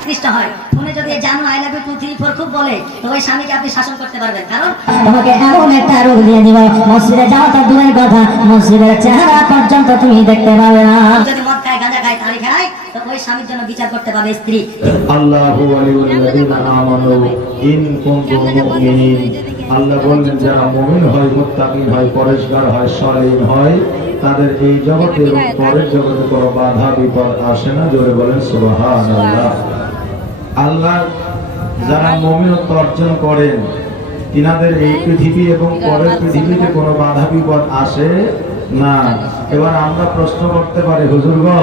আকৃষ্ট হয়। ফোনে যদি জানো আই লাভ ইউ 2 3 4 খুব বলে, তো ওই স্বামীকে আপনি শাসন করতে পারবেন, কারণ তোমাকে এমন একটা রোগ দিয়ে দিব, মসজিদে যাওয়া তো দূরের কথা, মসজিদের চেহারা পর্যন্ত তুমি দেখতে পাবে না। যদি মদ খায়, গাঁজা খায়, তালি খায়, তো ওই স্বামীর জন্য বিচার করতে পাবে স্ত্রী। আল্লাহু ওয়ালিউল্লাযিনা আমানু ইন কুনতুম মুমিনিন। আল্লাহ বলেন যারা মুমিন হয়, মুত্তাকিন হয়, পরেশগার হয়, সালিহ হয়, তাদের এই জগতে এবং পরের জগতে কোনো বাধা বিপদ আসে না। জোরে বলেন সুবহানাল্লাহ। আল্লাহ যারা মুমিনত্ব অর্জন করেন, তিনাদের এই পৃথিবী এবং পরের পৃথিবীতে কোনো বাধা বিপদ আসে না। এবার আমরা প্রশ্ন করতে পারি, হুজুর গো,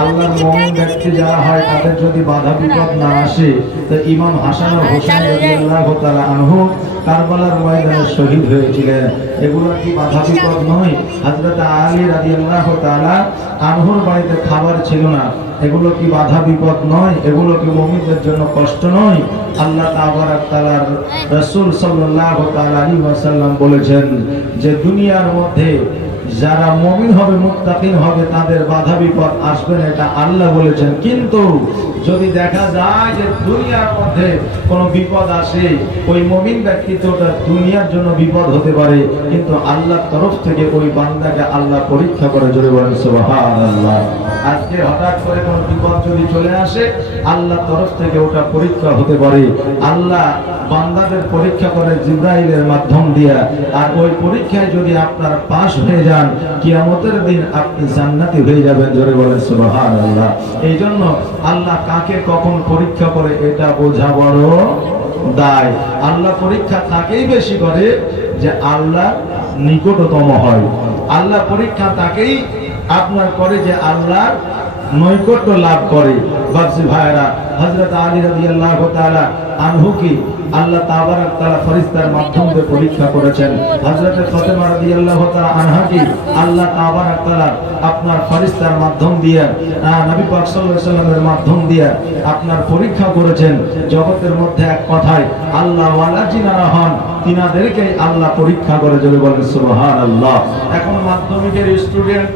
আল্লাহর মুমিন ব্যক্তি যারা হয় তাদের যদি বাধা বিপদ না আসে, তো ইমাম হাসান ও হোসেন রাদিয়াল্লাহু তাআলা আনহু কারবালার ময়দানে শহীদ হয়েছিলেন, এগুলো কি বাধা বিপদ নয়? হযরত আলী রাদিয়াল্লাহু তাআলা আনহুর বাড়িতে খাবার ছিল না, এগুলো কি বাধা বিপদ নয়? এগুলো কি মুমিনদের জন্য কষ্ট নয়? আল্লাহ তাবারাক তাআলার রাসূল সাল্লাল্লাহু তাআলা আলাইহি ওয়াসাল্লাম বলেছেন যে দুনিয়ার মধ্যে যারা মুমিন হবে, মুত্তাকিন হবে, তাদের বাধা বিপদ আসবে না, এটা আল্লাহ বলেছেন। কিন্তু যদি দেখা যায় যে দুনিয়ার মধ্যে কোনো বিপদ আসে, ওই মুমিন ব্যক্তি তো ওটা দুনিয়ার জন্য বিপদ হতে পারে, কিন্তু আল্লাহর তরফ থেকে ওই বান্দাকে আল্লাহ পরীক্ষা করে। জোরে বলেন সুবহানাল্লাহ। আজকে হঠাৎ করে কোনো বিপদ যদি চলে আসে, আল্লাহর তরফ থেকে ওটা পরীক্ষা হতে পারে। আল্লাহ বান্দাদের পরীক্ষা করে জিবরাইলের মাধ্যম দিয়ে, আর ওই পরীক্ষায় যদি আপনার পাস হয়ে যান, কিয়ামতের দিন আপনি জান্নাতি হয়ে যাবেন। জোরে বলেন সুবহানাল্লাহ। এই জন্য আল্লাহ কাকে কখন পরীক্ষা করে এটা বোঝা বড় দায়। আল্লাহ পরীক্ষা তাকেই বেশি করে যে আল্লাহ নিকটতম হয়। আল্লাহ পরীক্ষা তাকেই আপনার করে যে আল্লাহ নৈকট্য লাভ করে। বাপসি ভাইরা, হযরত আলী রাদিয়াল্লাহু তাআলা আনহু কি আল্লাহ তাবারাক তাআলা ফেরেশতার মাধ্যমে পরীক্ষা করেছেন। হযরত ফাতেমা রাদিয়াল্লাহু তাআলা আনহা কি আল্লাহ তাবারাক তাআলা আপনার ফেরেশতার মাধ্যম দিয়ে, নবী পাক সাল্লাল্লাহু আলাইহি ওয়াসাল্লামের মাধ্যম দিয়ে আপনার পরীক্ষা করেছেন। জগতের মধ্যে এক কথায় আল্লাহ ওয়ালা যিনারা হন, তিনাদেরকে আল্লাহ পরীক্ষা করে। জোরে বলেন সুবহানাল্লাহ। এখন মাধ্যমিকের স্টুডেন্ট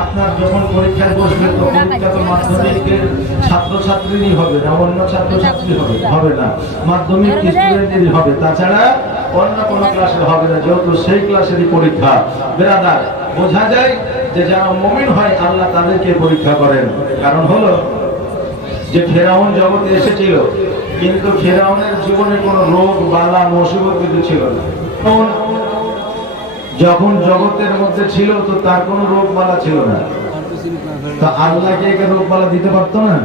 আপনার যখন পরীক্ষায় বসবে, তো পরীক্ষা তো মাধ্যমিকের ছাত্রছাত্রীরই হবে না, অন্য ছাত্রছাত্রী হবে না, মাধ্যমিক স্টুডেন্টেরই হবে, তাছাড়া অন্য কোনো ক্লাসের হবে না, যেহেতু সেই ক্লাসেরই পরীক্ষা। বেরাদার, বোঝা যায় যে যারা মুমিন হয় আল্লাহ তাদেরকে পরীক্ষা করেন। কারণ হলো যে ফেরাউন জগতে এসেছিল, কিন্তু ফেরাউনের জীবনে কোনো রোগ বালা মুসিবত কিছু ছিল না। যখন জগতের মধ্যে ছিল তো তার কোনো রোগ বালা ছিল না, তো আল্লাহকে একে রোগ বালা দিতে পারতো না?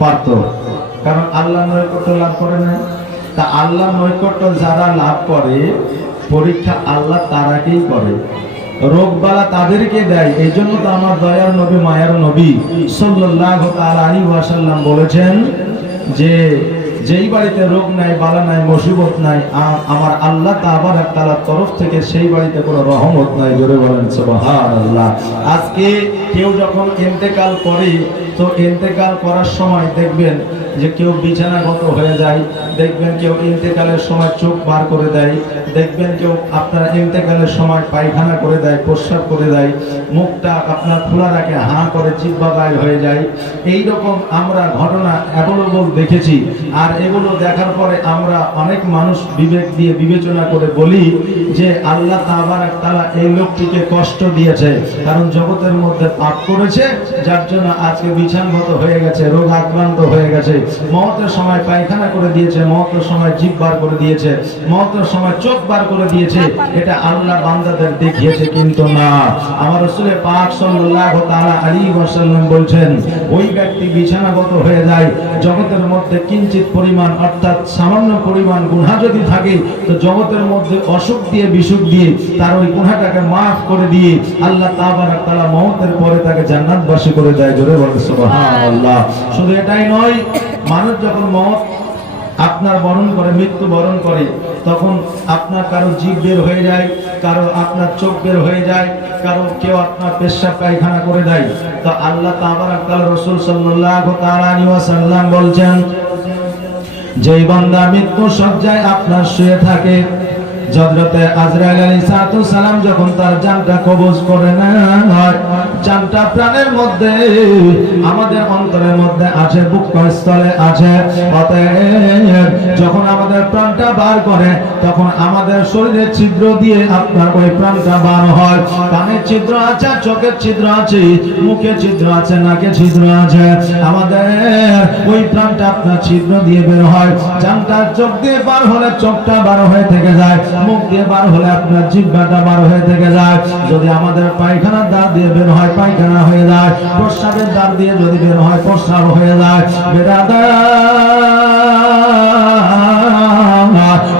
পারতো, কারণ আল্লাহ নৈকট্য লাভ করে না। তা আল্লাহ নৈকট্য যারা লাভ করে, পরীক্ষা আল্লাহ তারাকেই করে, রোগ বালা তাদেরকে দেয়। এই জন্য তো আমার দয়ার নবী, মায়ার নবী সাল্লাল্লাহু তাআলা আলাইহি ওয়াসাল্লাম বলেছেন যে যেই বাড়িতে রোগ নাই, বালা নাই, মুসিবত নাই, আমার আল্লাহ তাবারাক তাআলার তরফ থেকে সেই বাড়িতে কোনো রহমত নাই। জোরে বলেন সুবহানাল্লাহ। আজকে কেউ যখন ইন্তেকাল করে, তো ইন্তেকাল করার সময় দেখবেন যে কেউ বিছানাগত হয়ে যায়, দেখবেন কেউ ইন্তেকালের সময় চোখ বার করে দেয়, দেখবেন কেউ আপনার ইন্তেকালের সময় পায়খানা করে দেয়, প্রস্রাব করে দেয়, মুখটা আপনার খোলা রাখে, হাঁ করে জিহ্বা বাইর হয়ে যায়। এই রকম আমরা ঘটনা অ্যাভেলেবল দেখেছি। আর এগুলো দেখার পরে আমরা অনেক মানুষ বিবেক দিয়ে বিবেচনা করে বলি যে আল্লাহ তাবারাক তাআলা এই লোকটিকে কষ্ট দিয়েছে, কারণ জগতের মধ্যে পাপ করেছে, যার জন্য আজকে বিছানগত হয়ে গেছে, রোগ আক্রান্ত হয়ে গেছে, মওতের সময় পায়খানা করে দিয়েছে, মওতের সময় জিভ বার করে দিয়েছে, মওতের সময় চোখ বার করে দিয়েছে। এটা আল্লাহ বান্দাদের দেখিয়েছে, কিন্তু না। আমার রাসূল পাক সাল্লাল্লাহু তাআলা আলাইহি ওয়াসাল্লাম বলছেন, ওই ব্যক্তি বিছানাগত হয়ে যায়, জগতের মধ্যে কিঞ্চিত পরিমাণ অর্থাৎ সামান্য পরিমাণ গুনাহ যদি থাকে, তো জগতের মধ্যে অসুখ দিয়ে বিসুখ দিয়ে তার ওই গুনাহটাকে মাফ করে দিয়ে আল্লাহ তাবারাক তাআলা মওতের পরে তাকে জান্নাতবাসী করে দেয়। জোরে বলেন সুবহানাল্লাহ। শুধু এটাই নয়, মানুষ যখন মওত আপনার বরণ করে, মৃত্যু বরণ করে, তখন আপনার কারো জিভ বের হয়ে যায়, কারো আপনার চোখ বের হয়ে যায়, কারো কেউ আপনার পেশাব পায়খানা করে দেয়। তো আল্লাহ তাবারাক তাআলা রাসূল সাল্লাল্লাহু তাআলা আলাইহি ওয়াসাল্লাম বলছেন, যেই বান্দা মৃত্যু সজ্জায় আপনার শুয়ে থাকে, হযরতে আজরাইল আলাইহিস সালাম যখন তার জানটা কবজ করে নেয়, জানটা প্রাণের মধ্যে আমাদের অন্তরের মধ্যে আছে, বুকস্থলে আছে। অতএব যখন আমাদের প্রাণটা বার করে তখন আমাদের শরীরে ছিদ্র দিয়ে আপনার ওই প্রাণটা বার হয়। কানে ছিদ্র আছে, চোখের ছিদ্র আছে, মুখে ছিদ্র আছে, নাকে ছিদ্র আছে। আমাদের ওই প্রাণটা আপনার ছিদ্র দিয়ে বের হয়। জানটা চোখ দিয়ে বার হলে চোখটা বার হয়ে থেকে যায়, মুখ দিয়ে বার হলে আপনার জিহ্বাটা বার হয়ে থেকে যায়। যদি আমাদের পায়খানার দ্বার দিয়ে বের হয় পায়খানা হয়ে যায়, প্রস্রাবের দ্বার দিয়ে যদি বের হয় প্রস্রাব হয়ে যায়।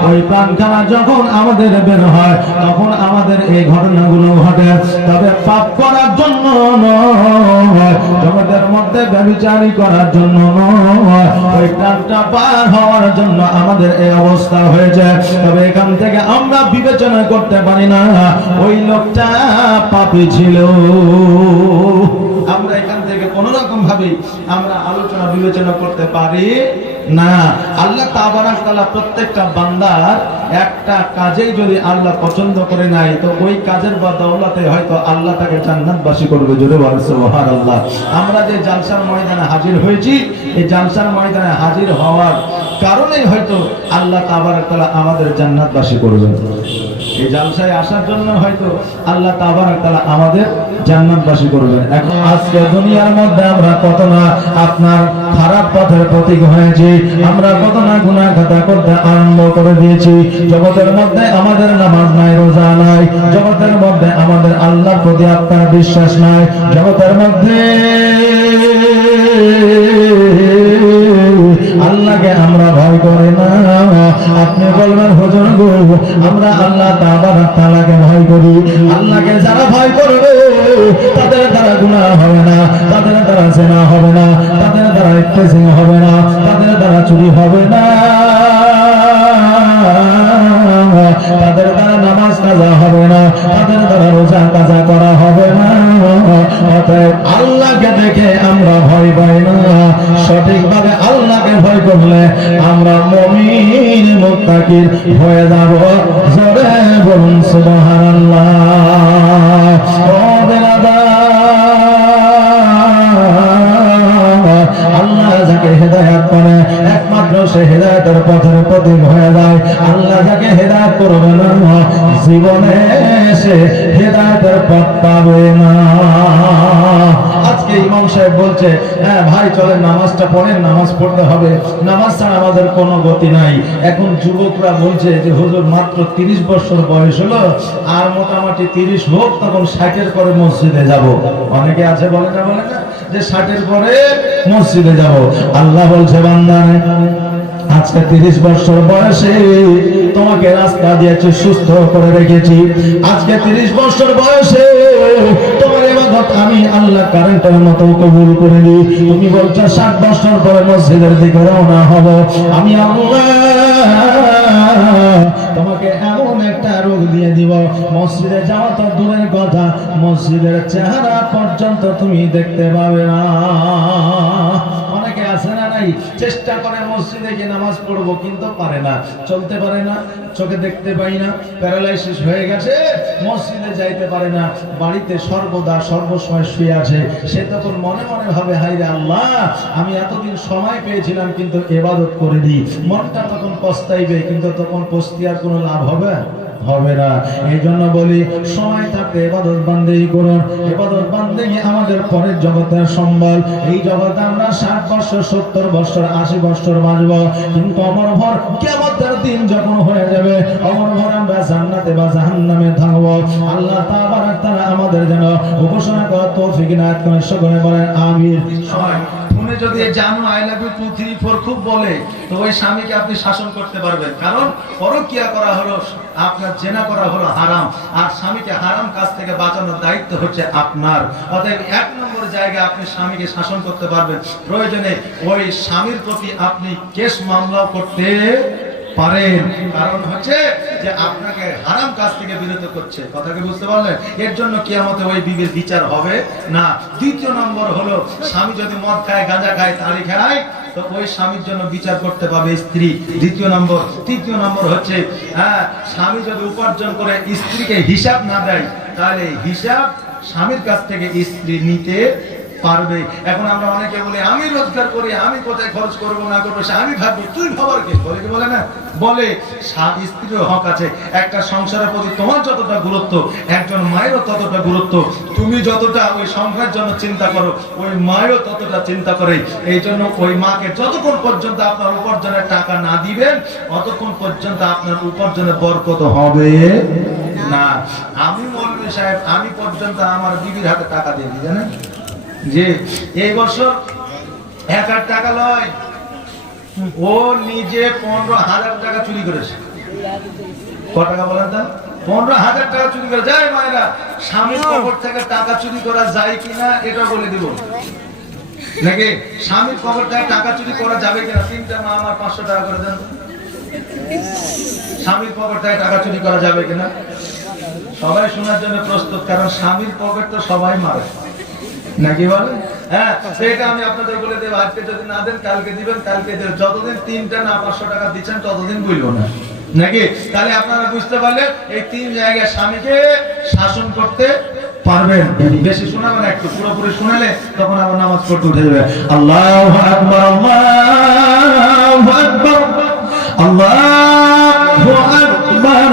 ওই প্রাণখানা যখন আমাদের বের হয় তখন আমাদের এই ঘটনাগুলো ঘটে। তবে পাপ করার জন্য নয়, জগতের মধ্যে ব্যভিচারী করার জন্য নয়, ওই প্রাণটা পার হওয়ার জন্য আমাদের এই অবস্থা হয়েছে। তবে এখান থেকে আমরা বিবেচনা করতে পারি না ওই লোকটা পাপী ছিল। আমরা এখান থেকে কোন রকম ভাবে আমরা আলোচনা বিবেচনা করতে পারি না। আল্লাহ তাবারাক তাআলা প্রত্যেকটা বান্দার একটা কাজেই যদি আল্লাহ পছন্দ করে নাই তো ওই কাজের বদৌলতে হয়তো আল্লাহ তাকে জান্নাতবাসী করবে। জোরে বলেন সুবহানাল্লাহ। আমরা যে জালসার ময়দানে হাজির হয়েছি, এই জালসার ময়দানে হাজির হওয়ার কারণেই হয়তো আল্লাহ তাবারাক তাআলা আমাদের জান্নাতবাসী করবেন। এই জালসায় আসার জন্য হয়তো আল্লাহ তাবারাক তাআলা আমাদের জান্নাতবাসী করবেন। এখন আজকে দুনিয়ার মধ্যে আমরা কত না আপনার খারাপ পথের প্রতীক হয়েছি, আমরা কত না গুনাহ খাতা করতে আরম্ভ করে দিয়েছি। জগতের মধ্যে আমাদের নামাজ নাই, রোজা নাই, জগতের মধ্যে আমাদের আল্লাহর প্রতি আপনার বিশ্বাস নাই, জগতের মধ্যে আল্লাহকে আমরা ভয় করি না। আপনি বলবেন হুজুর গো আমরা আল্লাহ তাবারাক তাআলাকে ভয় করি। আল্লাহকে যারা ভয় করবে তাদের দ্বারা গুনাহ হবে না, তাদের দ্বারা জিনা হবে না, তাদের দ্বারা ইফতিজিং হবে না, তাদের দ্বারা চুরি হবে না, তাদের দ্বারা নামাজ কাজা হবে না, তাদের দ্বারা রোজা কাজা করা হবে না। অতএব আল্লাহকে দেখে আমরা ভয় পাই না। সঠিকভাবে আল্লাহকে ভয় করলে আমরা মুমিন মুত্তাকির হয়ে যাব। জোরে বলুন সুবহানাল্লাহ। ও বেরাদার, আল্লাহ যাকে হেদায়েত করে একমাত্র সে হেদায়েতের পথের প্রতীক হয়ে যায়। আল্লাহ যাকে হেদায়েত করবে না জীবনে সে হেদায়েতের পথ পাবে না। আজকে ইমাম সাহেব বলছে হ্যাঁ ভাই চলেন নামাজটা পড়েন, নামাজ পড়তে হবে, নামাজ ছাড়া আমাদের কোনো গতি নাই। এখন যুবকরা বলছে যে হুজুর মাত্র 30 বছর বয়স হলো, আর মোটামুটি 30 হোক তখন 60-এর পরে মসজিদে যাব। অনেকে আছে বলে না যে 60-এর পরে মসজিদে যাব। আল্লাহ বলছে বান্দা আজকে 30 বছর বয়সে তোমাকে রাস্তা দিয়েছি, সুস্থ করে রেখেছি। আজকে 30 বছর বয়সে তোমার ইবাদত আমি আল্লাহ কারেন্টের মতো কবুল করে নি। তুমি বলছো 60 বছর পরে মসজিদের দিকে রওনা হব। আমি আল্লাহ তোমাকে এমন একটা রোগ দিয়ে দিব, মসজিদে যাওয়া তো দূরের কথা, মসজিদের চেহারা পর্যন্ত তুমি দেখতে পাবে না। অনেকে আছে না নাই চেষ্টা করে মসজিদে গিয়ে নামাজ পড়বো কিন্তু পারে না, চলতে পারে না, চোখে দেখতে পাই না, প্যারালাইসিস হয়ে গেছে, মসজিদে যাইতে পারে না, বাড়িতে সর্বদা সর্বসময় শুয়ে আছে। সে তখন মনে মনে ভাবে হায়রে আল্লাহ আমি এতদিন সময় পেয়েছিলাম কিন্তু ইবাদত করিনি। মনটা তখন পস্তাইবে, কিন্তু তখন পস্তিয়ার কোনো লাভ হবে না। এই জন্য বলি সময় থাকতে ইবাদত বান্দেগি করুন। ইবাদত বান্দেগি আমাদের পরের জগতের সম্বল। এই জগতে আমরা 60 বছর 70 বছর 80 বছর বাঁচব, কিন্তু অমরভর কিয়ামতের দিন যখন হয়ে যাবে অমরভর আমরা জান্নাতে বা জাহান্নামে থাকব। আল্লাহ তাবারাক তাআলা আমাদের যেন ঘোষণা করা তৌফিক ইনায়াত করেন। সকলে বলেন আমিন। ফোনে যদি জানো আই লাভ ইউ 2 3 4 খুব বলে তো ওই স্বামীকে আপনি শাসন করতে পারবেন, কারণ পরকিয়া করা হলো আপনার, জেনা করা হলো হারাম, আর স্বামীকে হারাম কাজ থেকে বাঁচানোর দায়িত্ব হচ্ছে আপনার। অতএব 1 নম্বর জায়গায় আপনি স্বামীকে শাসন করতে পারবেন। প্রয়োজনে ওই স্বামীর প্রতি আপনি কেস মামলা করতে পারেন, কারণ হচ্ছে যে আপনাকে হারাম কাজ থেকে বিরত করছে। কথাকে বুঝতে পারলেন? এর জন্য কিয়ামতে ওই বিবির বিচার হবে না। দ্বিতীয় নম্বর হলো স্বামী যদি মদ খায়, গাঁজা খায়, তালি খায়, তো ওই স্বামীর জন্য বিচার করতে পাবে স্ত্রী। দ্বিতীয় নম্বর। তৃতীয় নম্বর হচ্ছে স্বামী যদি উপার্জন করে স্ত্রীকে হিসাব না দেয়, তাহলে হিসাব স্বামীর কাছ থেকে স্ত্রী নিতে পারবে। এখন আমরা অনেকে বলি আমি রোজগার করি, আমি কোথায় খরচ করবো না করবো সে আমি ভাববো, তুই ভাবার কি বলে, কি বলে না বলে। স্ত্রীর হক আছে। একটা সংসারের প্রতি তোমার যতটা গুরুত্ব, একজন মায়েরও ততটা গুরুত্ব। তুমি যতটা ওই সংসারের জন্য চিন্তা করো, ওই মায়েরও ততটা চিন্তা করে। এই জন্য ওই মাকে যতক্ষণ পর্যন্ত আপনার উপার্জনের টাকা না দিবেন, অতক্ষণ পর্যন্ত আপনার উপার্জনের বরকত হবে না। আমি মৌলভী সাহেব, আমি পর্যন্ত আমার বিবির হাতে টাকা দিয়ে দিই, জানেন যে এই বছর 1,000 টাকা লয়, ও নিজে 15,000 টাকা চুরি করেছে। ক টাকা বলেন তো? 15,000 টাকা চুরি করে যায়। মায়েরা, স্বামীর পকেট থেকে টাকা চুরি করা যায় কিনা এটা বলে দিব নাকি? স্বামীর পকেট থেকে টাকা চুরি করা যাবে কিনা? 3টা মা আমার 500 টাকা করে দেন। স্বামীর পকেট থেকে টাকা চুরি করা যাবে কিনা? সবাই শোনার জন্য প্রস্তুত, কারণ স্বামীর পকেট তো সবাই মারে নাকি বলে? হ্যাঁ, সেটা আমি আপনাদের বলে দেব। আজকে যদি না দেন কালকে দিবেন, কালকে দেবেন। যতদিন 3টা না 500 টাকা দিচ্ছেন ততদিন বলবো না নাকি? তাহলে আপনারা বুঝতে পারলেন এই 3 জায়গায় স্বামীকে শাসন করতে পারবেন। বেশি শোনাবেন, একটু পুরোপুরি শোনালে তখন আবার নামাজ পড়তে উঠে যাবে। আল্লাহু আকবার, আল্লাহু আকবার, আল্লাহু আকবার,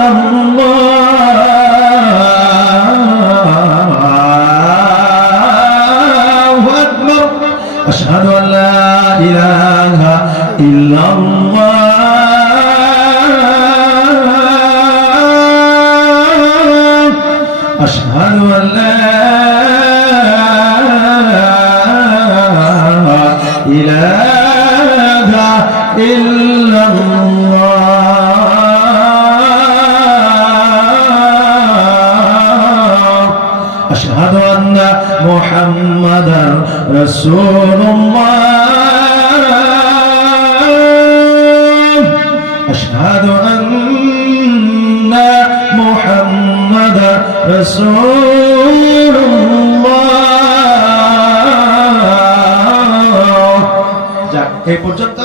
আশহাদু আল্লা ইলাহা ইল্লাল্লাহ, আশহাদু আল্লা ইলাহা ইল্লাল্লাহ, আশহাদু আন্না মুহাম্মাদার রাসূলুল্লাহ, আশহাদু আন্না মুহাম্মাদার রাসূলুল্লাহ। যাক, এই পর্যন্ত